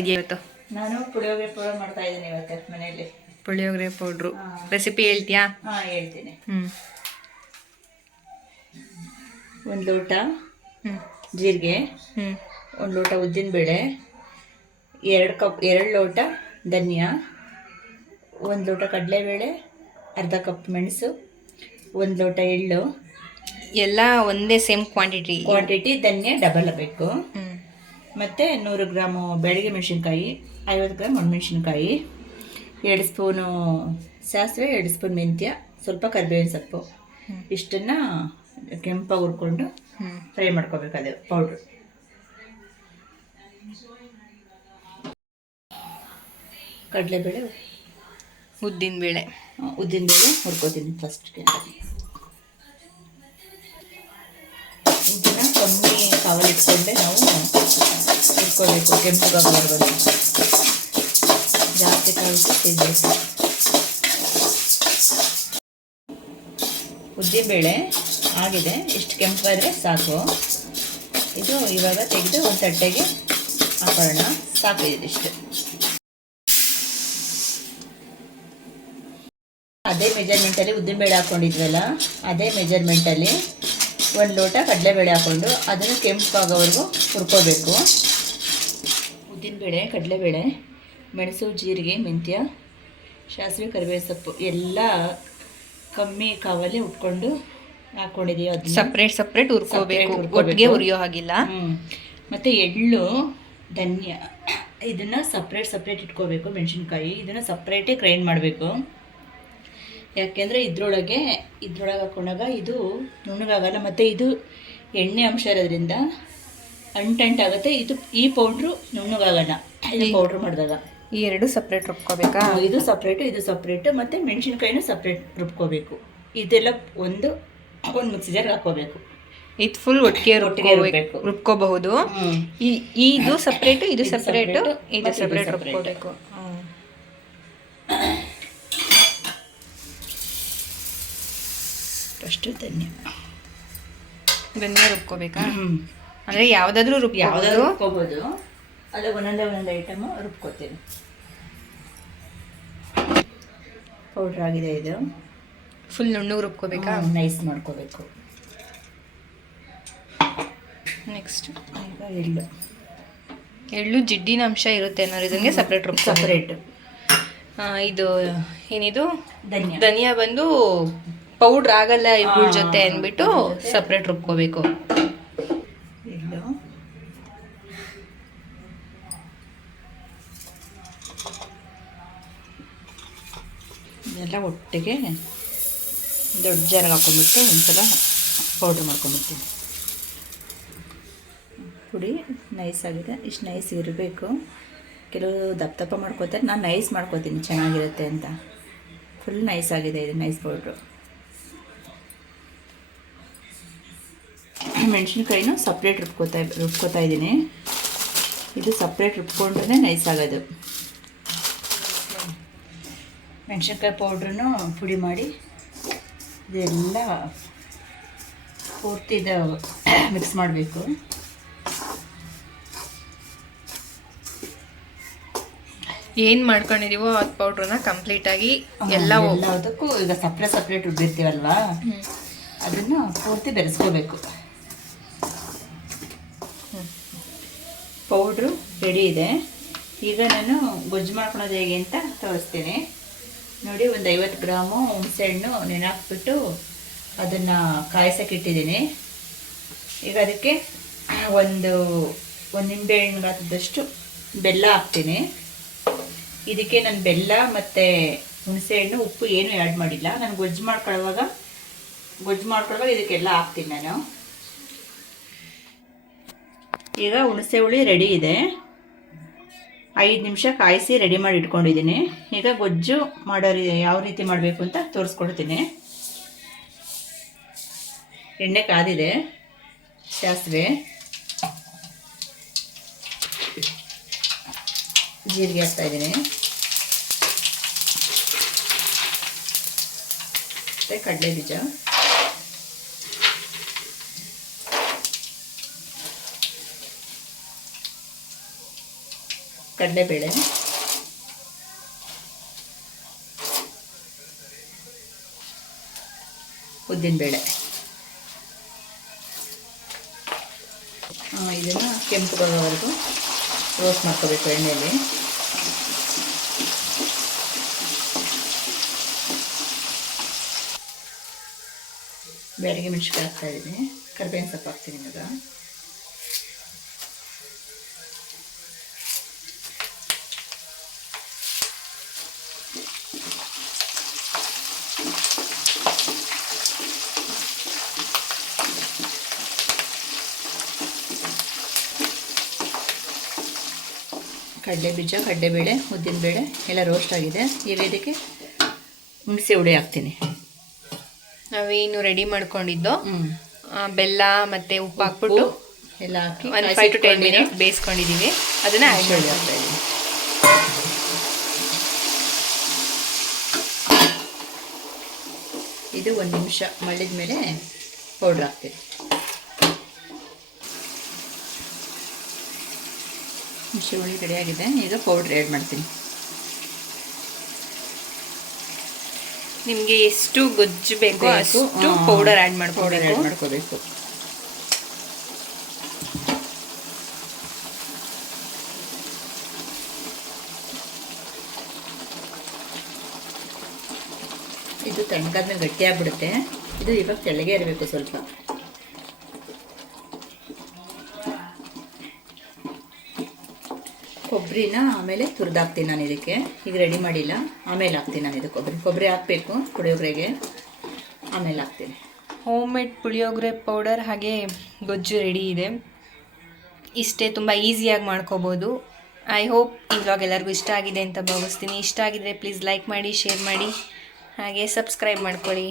ಇದೆಯಾ ಇವತ್ತು? ನಾನು ಪುಳಿಯೋಗರೆ ಪೌಡರ್ ಮಾಡ್ತಾ ಇದ್ದೀನಿ ಇವತ್ತು ಮನೆಯಲ್ಲಿ. ಪುಳಿಯೋಗರೆ ಪೌಡ್ರು ರೆಸಿಪಿ ಹೇಳ್ತೀಯಾ? ಹೇಳ್ತೀನಿ. 1 ಲೋಟ ಜೀರಿಗೆ, 1 ಲೋಟ ಉದ್ದಿನಬೇಳೆ, 2 ಲೋಟ ಧನಿಯಾ, 1 ಲೋಟ ಕಡಲೆಬೇಳೆ, ಅರ್ಧ ಕಪ್ ಮೆಣಸು, 1 ಲೋಟ ಎಳ್ಳು. ಎಲ್ಲ ಒಂದೇ ಸೇಮ್ ಕ್ವಾಂಟಿಟಿ. ಧನಿಯಾ ಡಬಲ್ ಬೇಕು. ಮತ್ತು 100 ಗ್ರಾಮು ಬೆಳಗ್ಗೆ ಮೆಣಸಿನ್ಕಾಯಿ, 50 ಗ್ರಾಮ್ ಒಣಮೆಣಸಿನ್ಕಾಯಿ, 2 ಸ್ಪೂನು ಸಾಸಿವೆ, 2 ಸ್ಪೂನ್ ಮೆಂತ್ಯ, ಸ್ವಲ್ಪ ಕರಿಬೇವಿನ ಸೊಪ್ಪು. ಇಷ್ಟನ್ನು ಕೆಂಪಾಗಿ ಹುರ್ಕೊಂಡು ಫ್ರೈ ಮಾಡ್ಕೋಬೇಕು. ಅದು ಪೌಡ್ರು. ಕಡಲೆಬೇಳೆ, ಉದ್ದಿನಬೇಳೆ ಹುರ್ಕೋತೀನಿ ಫಸ್ಟ್ಗೆ. ಇದನ್ನು ಕಮ್ಮಿ ಕಾವಲಿಟ್ಕೊಂಡೆ ನಾವು ಹುರ್ಕೋಬೇಕು, ಕೆಂಪುಗಾಗೋವರೆಗೂ. ಜಾಸ್ತಿ ಕಾವಿಸಿ ತಿನ್ನಬೇಕು. ಉದ್ದಿನಬೇಳೆ ಆಗಿದೆ, ಇಷ್ಟು ಕೆಂಪಾದರೆ ಸಾಕು. ಇದು ಇವಾಗ ತೆಗೆದು ಒಂದು ತಟ್ಟೆಗೆ ಹಾಕೋಣ. ಸಾಕು ಇದಿಷ್ಟು. ಅದೇ ಮೆಜರ್ಮೆಂಟಲ್ಲಿ ಉದ್ದಿನಬೇಳೆ ಹಾಕ್ಕೊಂಡಿದ್ವಲ್ಲ, ಅದೇ ಮೆಜರ್ಮೆಂಟಲ್ಲಿ 1 ಲೋಟ ಕಡಲೆಬೇಳೆ ಹಾಕ್ಕೊಂಡು ಅದನ್ನು ಕೆಂಪಾಗೋವರೆಗೂ ಹುರ್ಕೋಬೇಕು. ಉದ್ದಿನಬೇಳೆ, ಕಡಲೆಬೇಳೆ, ಮೆಣಸು, ಜೀರಿಗೆ, ಮೆಂತ್ಯ, ಸಾಸಿವೆ, ಕರಿಬೇವಿನ ಸೊಪ್ಪು ಎಲ್ಲ ಕಮ್ಮಿ ಕಾವಲ್ಲಿ ಉಟ್ಕೊಂಡು ಹಾಕ್ಕೊಂಡಿದ್ದೀವಿ. ಅದು ಸಪ್ರೇಟ್ ಹುರ್ಕೋಬೇಕು, ಒಟ್ಟಿಗೆ ಹುರಿಯೋ ಹಾಗಿಲ್ಲ. ಮತ್ತು ಎಳ್ಳು, ಧನಿಯಾ ಇದನ್ನು ಸಪ್ರೇಟ್ ಇಟ್ಕೋಬೇಕು. ಮೆಣಸಿನ್ಕಾಯಿ ಇದನ್ನು ಸಪ್ರೇಟೇ ಗ್ರೈಂಡ್ ಮಾಡಬೇಕು. ಯಾಕೆಂದರೆ ಇದ್ರೊಳಗೆ ಹಾಕೊಂಡಾಗ ಇದು ನುಣ್ಣಗಾಗಲ್ಲ. ಮತ್ತು ಇದು ಎಣ್ಣೆ ಅಂಶ ಇರೋದ್ರಿಂದ ಅಂಟಾಗುತ್ತೆ. ಈ ಪೌಡ್ರು ನುಣ್ಣಗಾಗಲ್ಲ. ಇದು ಪೌಡ್ರ್ ಮಾಡಿದಾಗ ಈ ಎರಡು ಸಪ್ರೇಟ್ ರುಬ್ಕೋಬೇಕಾ? ಇದು ಸಪ್ರೇಟು ಮತ್ತು ಮೆಣಸಿನ್ಕಾಯಿನೂ ಸಪ್ರೇಟ್ ರುಬ್ಕೋಬೇಕು. ಇದೆಲ್ಲ ಒಂದು ಮಿಕ್ಸಿ ಜಾರ್ಗೆ ಹಾಕ್ಕೋಬೇಕು. ಇದು ಫುಲ್ ಒಟ್ಟಿಗೆ ರುಬ್ಕೋಬಹುದು. ಇದು ಸಪ್ರೇಟು, ಇದು ಸಪ್ರೇಟು, ಇದು ಸಪ್ರೇಟ್ ರುಬ್ಕೋಬೇಕು. ಅಷ್ಟು ಧನಿಯಾ ರುಬ್ಕೋಬೇಕಾ? ಅಂದರೆ ಯಾವುದಾದ್ರೂ ರುಬ್ಕೋಬೋದು. ಅಲ್ಲ, ಒಂದೊಂದೇ ಐಟಮು ರುಬ್ಕೋತೀನಿ. ಪೌಡ್ರ್ ಆಗಿದೆ. ಇದು ಫುಲ್ ನುಣ್ಣಗೆ ರುಬ್ಕೋಬೇಕಾ? ನೈಸ್ ಮಾಡ್ಕೋಬೇಕು. ನೆಕ್ಸ್ಟ್ ಈಗ ಎಳ್ಳು ಜಿಡ್ಡಿನ ಅಂಶ ಇರುತ್ತೆ ಅನ್ನೋರು ಇದಕ್ಕೆ ಸಪ್ರೇಟ್ ಇದು ಏನಿದು ಧನಿಯಾ ಬಂದು ಪೌಡ್ರ್ ಆಗಲ್ಲ ಇವುಗಳ ಜೊತೆ ಅಂದ್ಬಿಟ್ಟು ಸಪ್ರೇಟ್ ರುಬ್ಕೋಬೇಕು. ಇದೆಲ್ಲ ಒಟ್ಟಿಗೆ ದೊಡ್ಡ ಜಾರ್ಗೆ ಹಾಕೊಂಡ್ಬಿಟ್ಟು ಒಂದ್ಸಲ ಪೌಡ್ರ್ ಮಾಡ್ಕೊಂಡ್ಬಿಡ್ತೀನಿ. ಪುಡಿ ನೈಸ್ ಆಗಿದೆ. ಇಷ್ಟು ನೈಸ್ ಇರಬೇಕು. ಕೆಲವು ದಪ್ಪ ಮಾಡ್ಕೋತಾರೆ, ನಾನು ನೈಸ್ ಮಾಡ್ಕೋತೀನಿ ಚೆನ್ನಾಗಿರುತ್ತೆ ಅಂತ. ಫುಲ್ ನೈಸ್ ಆಗಿದೆ ಇದು ನೈಸ್ ಪೌಡ್ರು. ಮೆಣಸಿನ್ಕಾಯಿನೂ ಸಪ್ರೇಟ್ ರುಬ್ಕೋತಾ ಇದ್ದೀನಿ. ಇದು ಸಪ್ರೇಟ್ ರುಬ್ಕೊಂಡ್ರೆ ನೈಸ್ ಆಗೋದು. ಮೆಣಸಿನ್ಕಾಯಿ ಪೌಡ್ರನ್ನು ಪುಡಿ ಮಾಡಿ ಇದೆಲ್ಲ ಪೂರ್ತಿ ಮಿಕ್ಸ್ ಮಾಡಬೇಕು. ಏನು ಮಾಡ್ಕೊಂಡಿದ್ದೀವೋ ಅದು ಪೌಡ್ರನ್ನ ಕಂಪ್ಲೀಟಾಗಿ ಎಲ್ಲದಕ್ಕೂ ಈಗ ಸಪ್ರೇಟ್ ರುಬ್ಬಿರ್ತೀವಲ್ವಾ, ಅದನ್ನು ಪೂರ್ತಿ ಬೆರೆಸ್ಕೋಬೇಕು. ಪೌಡ್ರು ರೆಡಿ ಇದೆ. ಈಗ ನಾನು ಗೊಜ್ಜು ಮಾಡ್ಕೊಳೋದು ಹೇಗೆ ಅಂತ ತೋರಿಸ್ತೀನಿ ನೋಡಿ. ಒಂದು 50 ಗ್ರಾಮು ಹುಣಸೆಹಣ್ಣು ನೆನೆಹಾಕ್ಬಿಟ್ಟು ಅದನ್ನು ಕಾಯಿಸೋಕ್ಕಿಟ್ಟಿದ್ದೀನಿ. ಈಗ ಅದಕ್ಕೆ ಒಂದು ನಿಂಬೆಹಣ್ಣು ಗಾತ್ರದಷ್ಟು ಬೆಲ್ಲ ಹಾಕ್ತೀನಿ. ಇದಕ್ಕೆ ನಾನು ಬೆಲ್ಲ ಮತ್ತು ಹುಣಸೆಹಣ್ಣು, ಉಪ್ಪು ಏನೂ ಆ್ಯಡ್ ಮಾಡಿಲ್ಲ. ನಾನು ಗೊಜ್ಜು ಮಾಡ್ಕೊಳ್ಳುವಾಗ ಇದಕ್ಕೆಲ್ಲ ಹಾಕ್ತೀನಿ ನಾನು. ಈಗ ಹುಣಸೆ ಹುಳಿ ರೆಡಿ ಇದೆ. 5 ನಿಮಿಷ ಕಾಯಿಸಿ ರೆಡಿ ಮಾಡಿ ಇಟ್ಕೊಂಡಿದ್ದೀನಿ. ಈಗ ಗೊಜ್ಜು ಮಾಡೋರು ಯಾವ ರೀತಿ ಮಾಡಬೇಕು ಅಂತ ತೋರಿಸ್ಕೊಡ್ತೀನಿ. ಎಣ್ಣೆ ಕಾದಿದೆ. ಸಾಸಿವೆ, ಜೀರಿಗೆ ಹಾಕ್ತಾಯಿದ್ದೀನಿ, ಮತ್ತು ಕಡಲೆ ಬೀಜ, ಕಡಲೆಬೇಳೆ, ಉದ್ದಿನಬೇಳೆ. ಇದನ್ನು ಕೆಂಪು ಬರೋವರೆಗೂ ರೋಸ್ಟ್ ಮಾಡ್ಕೋಬೇಕು ಎಣ್ಣೆಯಲ್ಲಿ. ಬ್ಯಾಡಗಿ ಮೆಣಸಿನ್ಕಾಯಿ ಹಾಕ್ತಾ ಇದ್ದೀನಿ. ಕರಿಬೇವಿನ ಸೊಪ್ಪು ಹಾಕ್ತೀನಿ ಇವಾಗ. ಕಡಲೆ ಬೀಜ, ಕಡಲೆಬೇಳೆ, ಉದ್ದಿನಬೇಳೆ ಎಲ್ಲ ರೋಸ್ಟ್ ಆಗಿದೆ. ಈಗ ಇದಕ್ಕೆ ಹುಣಸೆ ಹುಳಿ ಹಾಕ್ತೀನಿ. ನಾವೇನು ರೆಡಿ ಮಾಡ್ಕೊಂಡಿದ್ದು ಬೆಲ್ಲ ಮತ್ತು ಉಪ್ಪು ಹಾಕ್ಬಿಟ್ಟು ಎಲ್ಲ ಹಾಕಿ 1 5 to 10 ಮಿನಿಟ್ ಬೇಯಿಸ್ಕೊಂಡಿದ್ದೀವಿ. ಅದನ್ನು ಆ್ಯಡ್ ಮಾಡ್ತಾ ಇದ್ದೀವಿ. ಇದು 1 ನಿಮಿಷ ಮಳ್ಳಿದ ಮೇಲೆ ಪೌಡ್ರ್ ಹಾಕ್ತೀನಿ. ಹುಣಸೆ ಹುಳಿ ರೆಡಿಯಾಗಿದೆ. ಈಗ ಪೌಡ್ರ್ ಆ್ಯಡ್ ಮಾಡ್ತೀನಿ. ನಿಮಗೆ ಎಷ್ಟು ಗೊಜ್ಜು ಬೇಕೋ ಅಷ್ಟು ಪೌಡರ್ ಆ್ಯಡ್ ಮಾಡ್ಕೋಬೇಕು. ಇದು ತಣ್ಣಗಾದ್ಮೇಲೆ ಗಟ್ಟಿ ಆಗಿಬಿಡುತ್ತೆ. ಇದು ಇವಾಗ ತೆಳ್ಳಗೆ ಇರಬೇಕು ಸ್ವಲ್ಪ. ಕೊಬ್ಬರಿನ ಆಮೇಲೆ ತುರಿದಾಕ್ತೀನಿ ನಾನು ಇದಕ್ಕೆ. ಈಗ ರೆಡಿ ಮಾಡಿಲ್ಲ, ಆಮೇಲೆ ಹಾಕ್ತೀನಿ ನಾನು ಇದು. ಕೊಬ್ಬರಿ ಹಾಕಬೇಕು ಪುಳಿಯೋಗರೆಗೆ, ಆಮೇಲೆ ಹಾಕ್ತೀನಿ. ಹೋಮ್ ಮೇಡ್ ಪುಳಿಯೋಗರೆ ಪೌಡರ್ ಹಾಗೆ ಗೊಜ್ಜು ರೆಡಿ ಇದೆ. ಇಷ್ಟೇ, ತುಂಬ ಈಸಿಯಾಗಿ ಮಾಡ್ಕೋಬೋದು. ಐ ಹೋಪ್ ಈ ವ್ಲಾಗ್ ಎಲ್ಲರಿಗೂ ಇಷ್ಟ ಆಗಿದೆ ಅಂತ ಭಾವಿಸ್ತೀನಿ. ಇಷ್ಟ ಆಗಿದ್ರೆ ಪ್ಲೀಸ್ ಲೈಕ್ ಮಾಡಿ, ಶೇರ್ ಮಾಡಿ, ಹಾಗೆ ಸಬ್ಸ್ಕ್ರೈಬ್ ಮಾಡ್ಕೊಳ್ಳಿ.